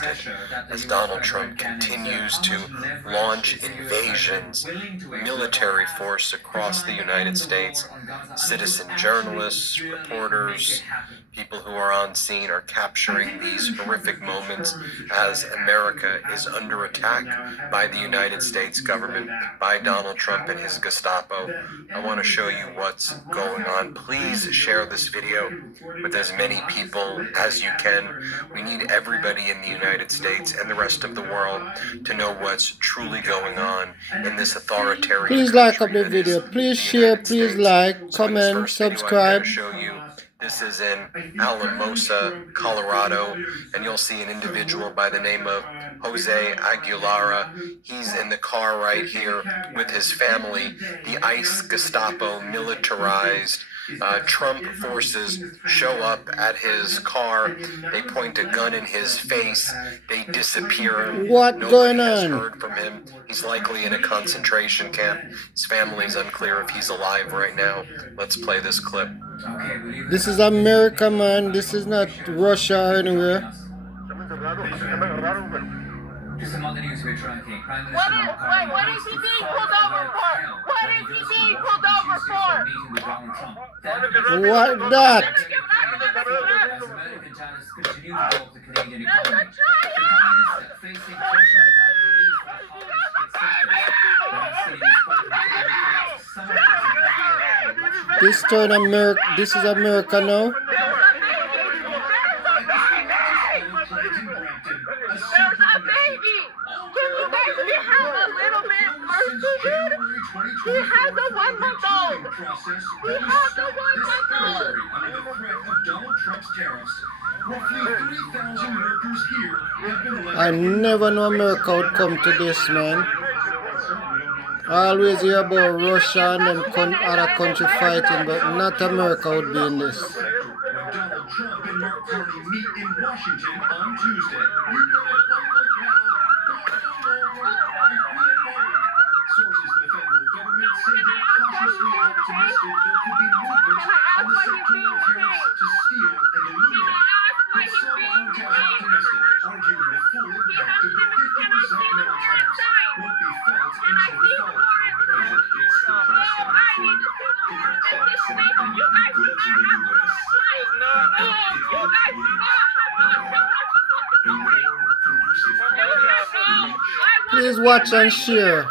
arrested as Donald Trump continues to launch invasions, military force across the United States. Citizen journalists, reporters, people who are on scene are capturing these horrific moments as America is under attack by the United States government, by Donald Trump and his Gestapo. I want to show you what's going on. Please share this video with as many people as you can. We need everybody in the United States and the rest of the world to know what's truly going on in this authoritarian country. Please like up the video. Please share. Please like, comment, subscribe. This is in Alamosa, Colorado, and you'll see an individual by the name of Jose Aguilara. He's in the car right here with his family. The ICE Gestapo militarized Trump forces show up at his car. They point a gun in his face. They disappear. What going on? Nobody has heard from him. He's likely in a concentration camp. His family's unclear if he's alive right now. Let's play this clip. This is America, man. This is not Russia or anywhere. What is he being pulled over for? What is he being pulled over for? What that? This is America now. He has a 1-month-old. He has a 1-month-old. I never knew America would come to this, man. I always hear about Russia and them other country fighting, but not America would be in this. Donald Trump and Mark Carney meet in Washington on Tuesday. Sources in the federal government say they're cautiously optimistic there could be movement on the sectoral tariffs to steel and aluminum. But some aren't as optimistic, arguing the full impact of the 50% metal tariffs won't be felt until the fall. It's the press Please watch and share.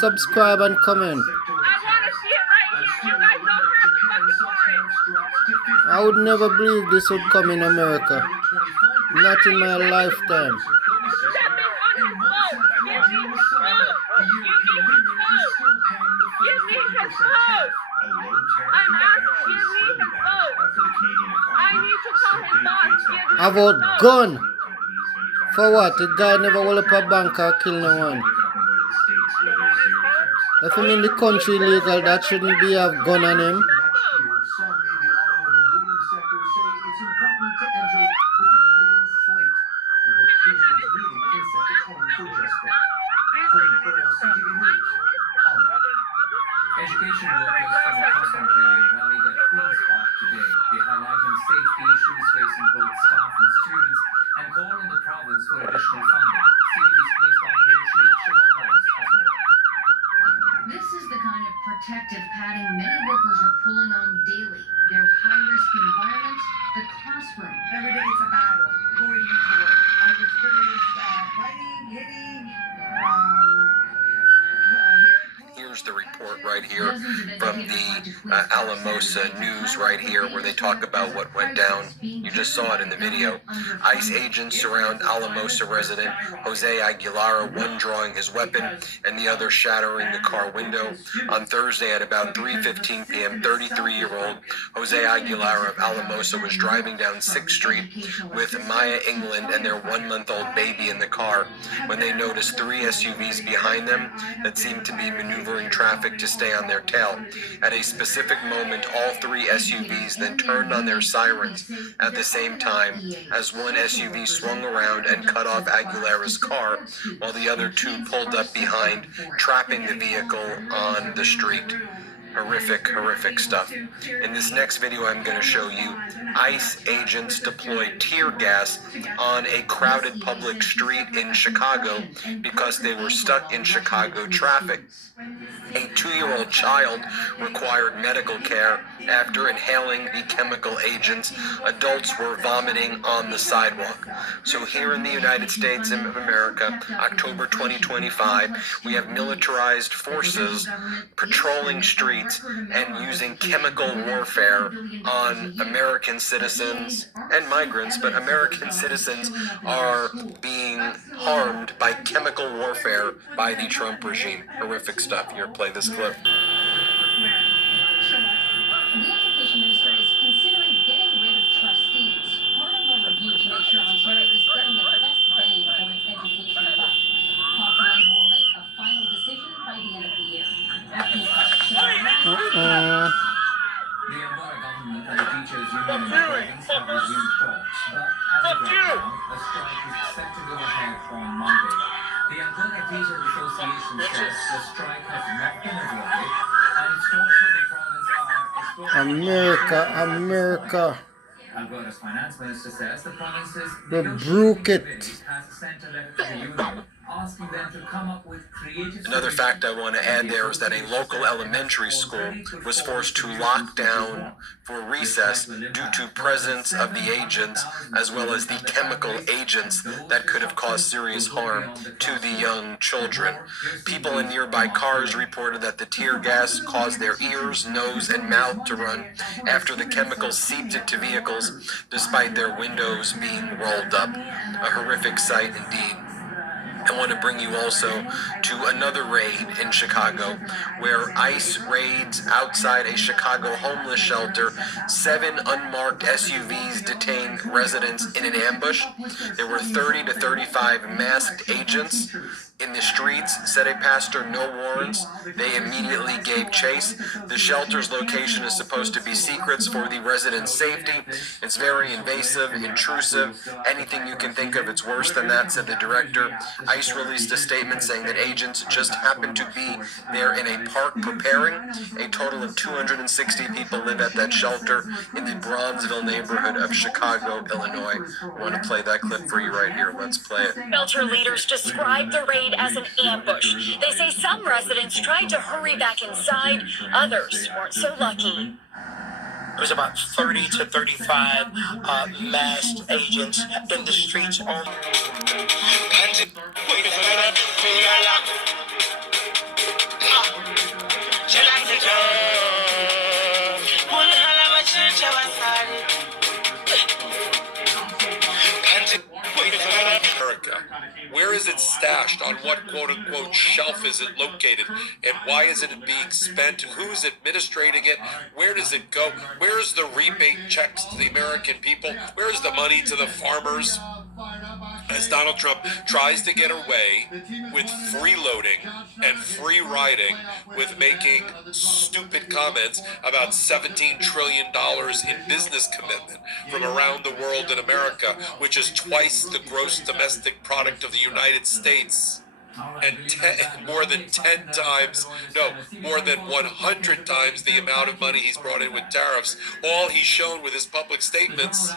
Subscribe and comment. I would never believe this would come in America. Not in my lifetime. I vote gun. For what? The guy never will up a bank or kill no one. If him in the country illegal, that shouldn't be a gun on him. Education workers from across Ontario rallied at Queen's Park today. They highlighted safety issues facing both staff and students and called on the province for additional funding. CTV's Queen's Park PhD, Siobhan Morris, has more. This is the kind of protective padding many workers are pulling on daily. Their high-risk environment, the classroom. Every day it's a battle going into work. I've experienced fighting, hitting, Here's the report right here from the Alamosa News right here where they talk about what went down. You just saw it in the video. ICE agents surround Alamosa resident Jose Aguilara, one drawing his weapon and the other shattering the car window. On Thursday at about 3:15 p.m., 33-year-old Jose Aguilara of Alamosa was driving down 6th Street with Maya England and their 1-month-old baby in the car when they noticed 3 SUVs behind them that seemed to be maneuvering traffic to stay on their tail. At a specific moment, all 3 SUVs then turned on their sirens at the same time as one SUV swung around and cut off Aguilera's car, while the other 2 pulled up behind, trapping the vehicle on the street. Horrific stuff. In this next video, I'm going to show you ICE agents deployed tear gas on a crowded public street in Chicago because they were stuck in Chicago traffic. A 2-year-old child required medical care after inhaling the chemical agents. Adults were vomiting on the sidewalk. So here in the United States of America, October 2025, we have militarized forces patrolling streets and using chemical warfare on American citizens and migrants, but American citizens are being harmed by chemical warfare by the Trump regime. Horrific stuff. Here, play this clip. The education minister is considering getting rid of trustees, part of a review to make sure Ontario is getting the best bang for its education buck. Parkland will make a final decision by the end of the year. The Alberta government and the teachers' union in the province have resumed talks, but as of right now, a strike is set to go ahead on Monday. The Alberta Teachers Association says the strike has not been avoided, and its talks with the province are America. Alberta's finance minister says the province's The negotiating Brookit. committee has sent a letter to the union asking them to come up with creative Another fact I want to add there is that a local elementary school was forced to lock down for recess due to presence of the agents as well as the chemical agents that could have caused serious harm to the young children. People in nearby cars reported that the tear gas caused their ears, nose, and mouth to run after the chemicals seeped into vehicles despite their windows being rolled up. A horrific sight indeed. I want to bring you also to another raid in Chicago where ICE raids outside a Chicago homeless shelter. 7 unmarked SUVs detained residents in an ambush. There were 30 to 35 masked agents in the streets, said a pastor, no warrants. They immediately gave chase. The shelter's location is supposed to be secrets for the residents' safety. It's very invasive, intrusive, anything you can think of, it's worse than that, said the director. ICE released a statement saying that agents just happened to be there in a park preparing. A total of 260 people live at that shelter in the Bronzeville neighborhood of Chicago, Illinois. I want to play that clip for you right here. Let's play it. Shelter leaders described the raid as an ambush. They say some residents tried to hurry back inside, others weren't so lucky. There's about 30 to 35 masked agents in the streets. America. Where is it stashed? On what quote-unquote shelf is it located? And why isn't it being spent? Who's administrating it? Where does it go? Where's the rebate checks to the American people? Where's the money to the farmers? As Donald Trump tries to get away with freeloading and free riding with making stupid comments about $17 trillion in business commitment from around the world in America, which is twice the gross domestic product of the United States. And more than 100 times the amount of money he's brought in with tariffs. All he's shown with his public statements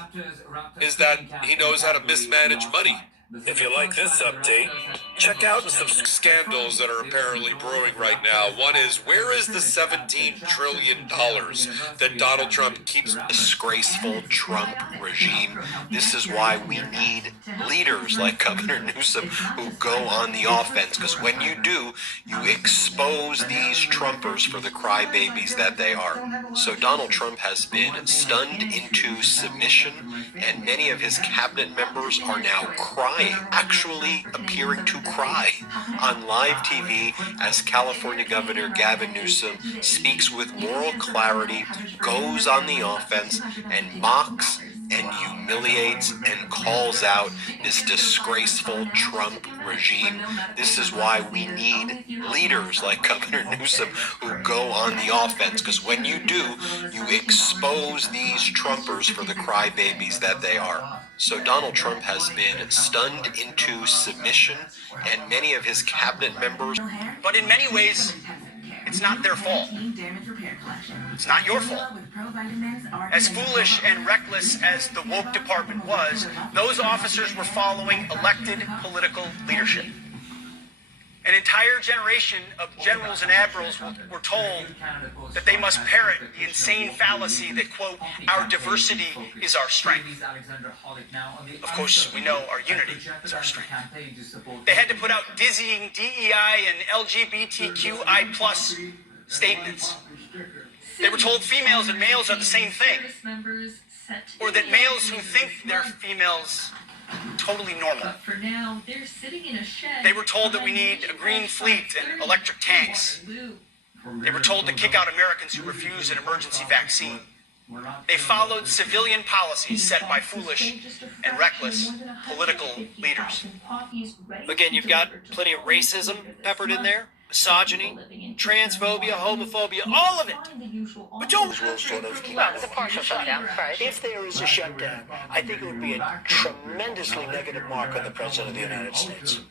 is that he knows how to mismanage money. If you like this update, check out some scandals that are apparently brewing right now. One is, where is the $17 trillion that Donald Trump keeps? Disgraceful Trump regime. This is why we need leaders like Governor Newsom who go on the offense, because when you do, you expose these Trumpers for the crybabies that they are. So Donald Trump has been stunned into submission, and many of his cabinet members are now crying, actually appearing to cry on live TV as California Governor Gavin Newsom speaks with moral clarity, goes on the offense, and mocks and humiliates and calls out this disgraceful Trump regime. This is why we need leaders like Governor Newsom who go on the offense, because when you do, you expose these Trumpers for the crybabies that they are. So Donald Trump has been stunned into submission, and many of his cabinet members. But in many ways, it's not their fault. It's not your fault. As foolish and reckless as the woke department was, those officers were following elected political leadership. An entire generation of generals and admirals were told that they must parrot the insane fallacy that, quote, our diversity is our strength. Of course, we know our unity is our strength. They had to put out dizzying DEI and LGBTQI plus statements. They were told females and males are the same thing, or that males who think they're females totally normal. But for now, they're sitting in a shed. They were told that we need a green fleet and electric tanks. They were told to kick out Americans who refuse an emergency vaccine. They followed civilian policies set by foolish and reckless political leaders. Again, you've got plenty of racism peppered in there, misogyny, transphobia, homophobia, all of it. But don't will sort of keep. Well, it's a partial shutdown, right? If there is a shutdown, I think it would be a tremendously negative mark on the President of the United States.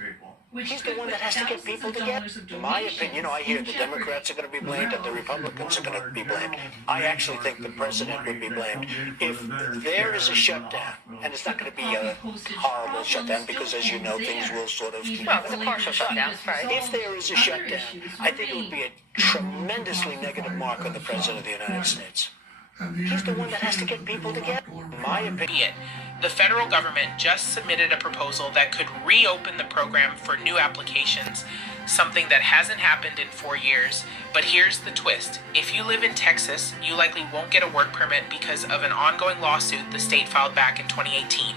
He's the one that has to get people together. In my opinion, I hear the Democrats are going to be blamed and the Republicans are going to be blamed. I actually think the President would be blamed. If there is a shutdown, and it's not going to be a horrible shutdown because, as you know, things will sort of keep. Well, it's a partial shutdown, right? If there is a shutdown, I think it would be a tremendously negative mark on the President of the United States. He's the one that has to get people together. In my opinion. The federal government just submitted a proposal that could reopen the program for new applications, something that hasn't happened in 4 years. But here's the twist. If you live in Texas, you likely won't get a work permit because of an ongoing lawsuit the state filed back in 2018.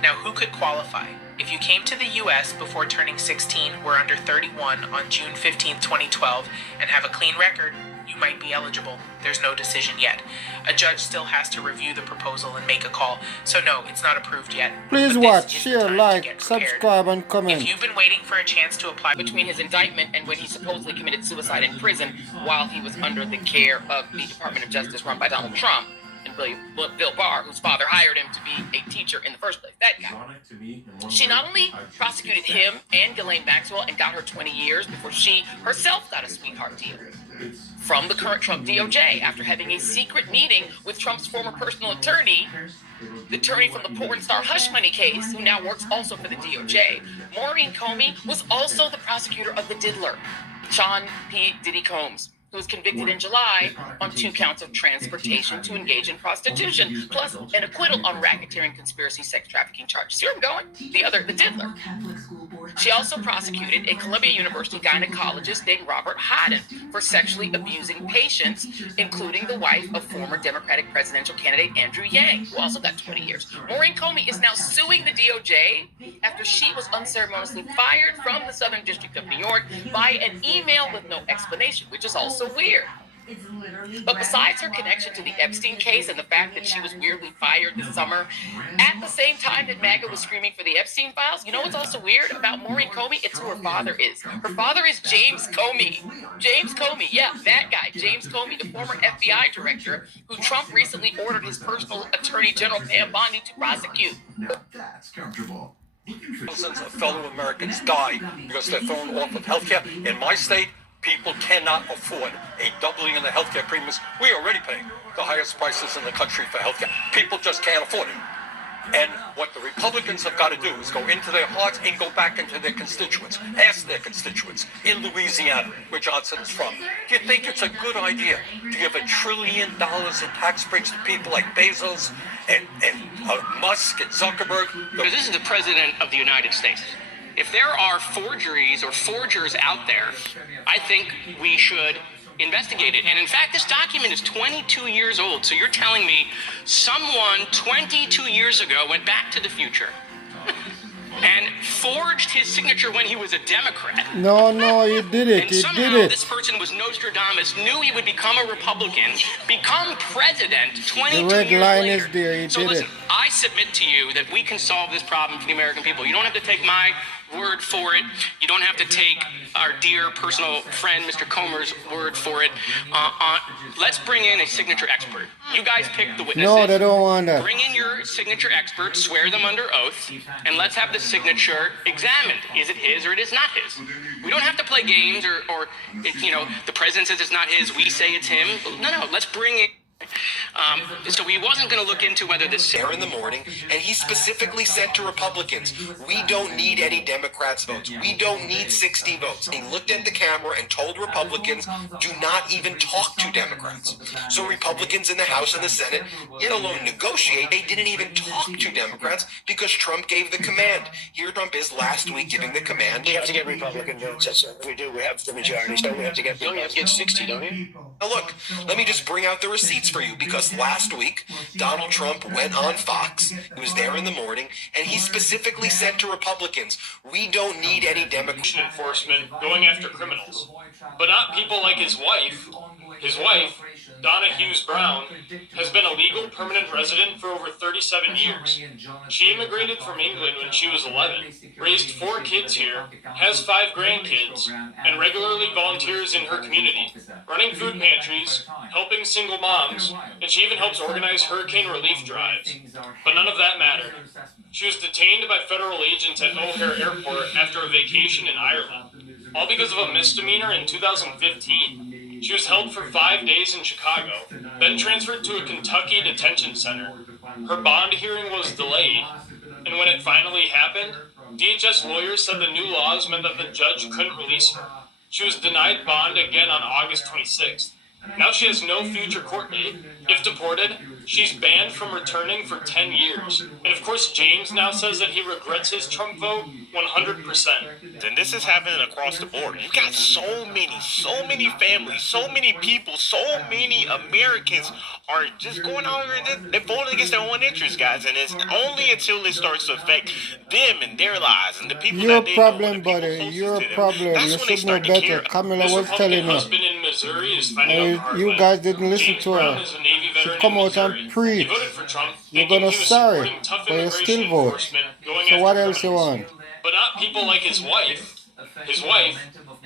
Now, who could qualify? If you came to the U.S. before turning 16, were under 31 on June 15, 2012, and have a clean record, you might be eligible. There's no decision yet. A judge still has to review the proposal and make a call. So no, it's not approved yet. Please But this watch, is the share, time to like, get prepared. subscribe, and comment. If you've been waiting for a chance to apply Between his indictment and when he supposedly committed suicide in prison while he was under the care of the Department of Justice run by Donald Trump and Bill Barr, whose father hired him to be a teacher in the first place. That guy. She not only prosecuted him and Ghislaine Maxwell and got her 20 years before she herself got a sweetheart deal from the current Trump DOJ after having a secret meeting with Trump's former personal attorney, the attorney from the porn star hush money case, who now works also for the DOJ. Maureen Comey was also the prosecutor of the diddler, Sean P. Diddy Combs, who was convicted in July on 2 counts of transportation to engage in prostitution, plus an acquittal on racketeering, conspiracy, sex trafficking charges. See where I'm going? The diddler. She also prosecuted a Columbia University gynecologist named Robert Haddon for sexually abusing patients, including the wife of former Democratic presidential candidate Andrew Yang, who also got 20 years. Maureen Comey is now suing the DOJ after she was unceremoniously fired from the Southern District of New York by an email with no explanation, which is also weird. But besides her connection to the Epstein case and the fact that she was weirdly fired this summer, at the same time that MAGA was screaming for the Epstein files, you know what's also weird about Maureen Comey? It's who her father is. Her father is James Comey. James Comey, yeah, that guy, James Comey, the former FBI director, who Trump recently ordered his personal attorney general Pam Bondi to prosecute. That's comfortable. Thousands of fellow Americans die because they're thrown off of healthcare. In my state, people cannot afford a doubling in the healthcare premiums. We already pay the highest prices in the country for healthcare. People just can't afford it. And what the Republicans have got to do is go into their hearts and go back into their constituents. Ask their constituents in Louisiana, where Johnson is from. Do you think it's a good idea to give $1 trillion in tax breaks to people like Bezos and Musk and Zuckerberg? Because this is the President of the United States. If there are forgeries or forgers out there, I think we should investigate it. And in fact, this document is 22 years old. So you're telling me someone 22 years ago went back to the future and forged his signature when he was a Democrat. No, he did it. And He somehow did this it. person was Nostradamus, knew he would become a Republican, become president 22 The red years line later. is there. He So did listen, it. I submit to you that we can solve this problem for the American people. You don't have to take my word for it. You don't have to take our dear personal friend, Mr. Comer's word for it. Let's bring in a signature expert. You guys pick the witnesses. No, they don't want that. Bring in your signature expert, swear them under oath, and let's have the signature examined. Is it his or it is not his? We don't have to play games or the president says it's not his, we say it's him. No, let's bring it. So he wasn't going to look into whether this there in the morning, and he specifically said to Republicans, we don't need any Democrats' votes. We don't need 60 votes. He looked at the camera and told Republicans, do not even talk to Democrats. So Republicans in the House and the Senate, let alone negotiate, they didn't even talk to Democrats because Trump gave the command. Here Trump is last week giving the command. We have to get Republican votes. That's what we do. We have the majority, so we have to get. You only have to get 60, don't you? Now look, let me just bring out the receipts for you, because last week, Donald Trump went on Fox, he was there in the morning, and he specifically said to Republicans, we don't need any Democrats. Enforcement going after criminals, but not people like his wife. His wife, Donna Hughes Brown, has been a legal permanent resident for over 37 years. She immigrated from England when she was 11, raised 4 kids here, has 5 grandkids, and regularly volunteers in her community, running food pantries, helping single moms, and she even helps organize hurricane relief drives. But none of that mattered. She was detained by federal agents at O'Hare Airport after a vacation in Ireland, all because of a misdemeanor in 2015. She was held for 5 days in Chicago, then transferred to a Kentucky detention center. Her bond hearing was delayed, and when it finally happened, DHS lawyers said the new laws meant that the judge couldn't release her. She was denied bond again on August 26th. Now she has no future court date. If deported, she's banned from returning for 10 years. And of course, James now says that he regrets his Trump vote 100%. And this is happening across the board. You got so many families, so many people, so many Americans are just going out here and they're voting against their own interests, guys. And it's only until it starts to affect them and their lives and the people your that they problem, know, buddy. Your problem. You should know better. Camilla was telling you. Husband in Missouri is finding out the hard You way. guys didn't listen James to Brown her. is a Navy She veteran come in out Missouri. and preach. He voted for Trump, You're thinking gonna he was sorry, supporting tough but you immigration still vote. enforcement going So after what else you criminals. want? But not people like his wife. His wife,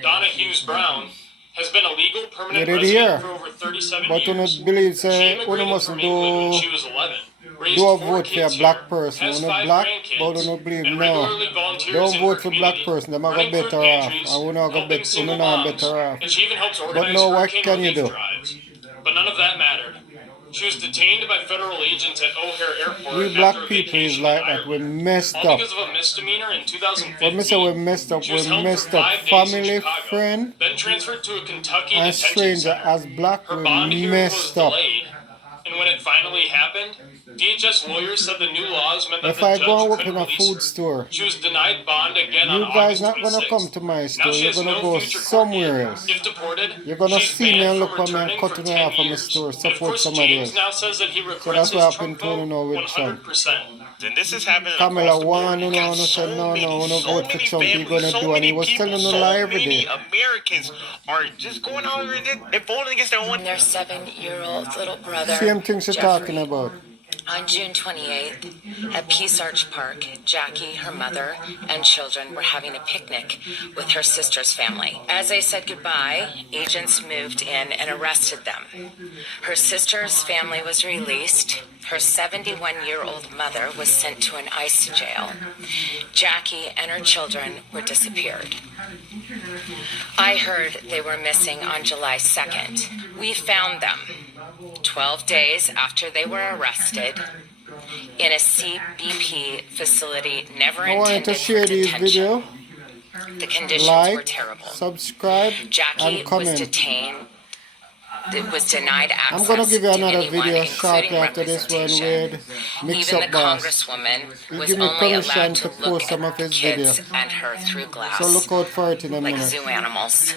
Donna Hughes Brown, has been a legal permanent You did resident hear. for over 37 But you years. don't believe She say you immigrated must from England when she was 11. Raised do a 4 vote for a kids black here, person. has You know 5 black, grandkids, but you don't believe and no. regularly volunteers Don't in vote her for black community, person. Them are running gonna food better off. pantries, I will not go helping bet. single not moms, better off. and she even helps But organize no, what hurricane can you relief do? drives. But none of that mattered. She was detained by federal agents at O'Hare Airport We after black a people is vacation like in that. We Ireland, messed all up. because of a misdemeanor in 2015. When me say we messed up, She was we held messed for up 5 days in family, Chicago, friend, then transferred to a Kentucky and detention stranger. center. As black, Her we bond hearing was messed up. delayed, and when it finally happened, DHS lawyers said the new laws meant that If the I judge go and work couldn't in a release food her. store, She was denied bond again on you guys August not gonna 26th. come to my Now store. she You're has gonna no go future court somewhere date. else. If deported, You're gonna she's see me banned and from look at me and returning cut for me 10 off from the years. store, And of support course, somebody James else. now says that he So regrets that's his what I've Trump been told vote with Trump. 100%. And this is happening Kamala across the board. one, You you got know, so said no, many, no, so vote for many Trump. You're families, gonna so do, and many he was people, telling no so lie every many day. Americans are just going out here and they're voting against their own. Their 7-year-old little brother, Same thing she's talking Jeffrey. about. On June 28th, at Peace Arch Park, Jackie, her mother, and children were having a picnic with her sister's family. As they said goodbye, agents moved in and arrested them. Her sister's family was released. Her 71-year-old mother was sent to an ICE jail. Jackie and her children were disappeared. I heard they were missing on July 2nd. We found them 12 days after they were arrested in a CBP facility never I wanted to intended share for this detention. video. The conditions were Like, terrible. subscribe, Jackie and was comment. detained. It was denied access I'm gonna give you to another anyone, video shortly including after this one representation. with Mix Even Up the Boss. congresswoman He was give me only permission allowed to to post look some at of his kids video. and her through glass, So look out for it in a like minute. zoo animals.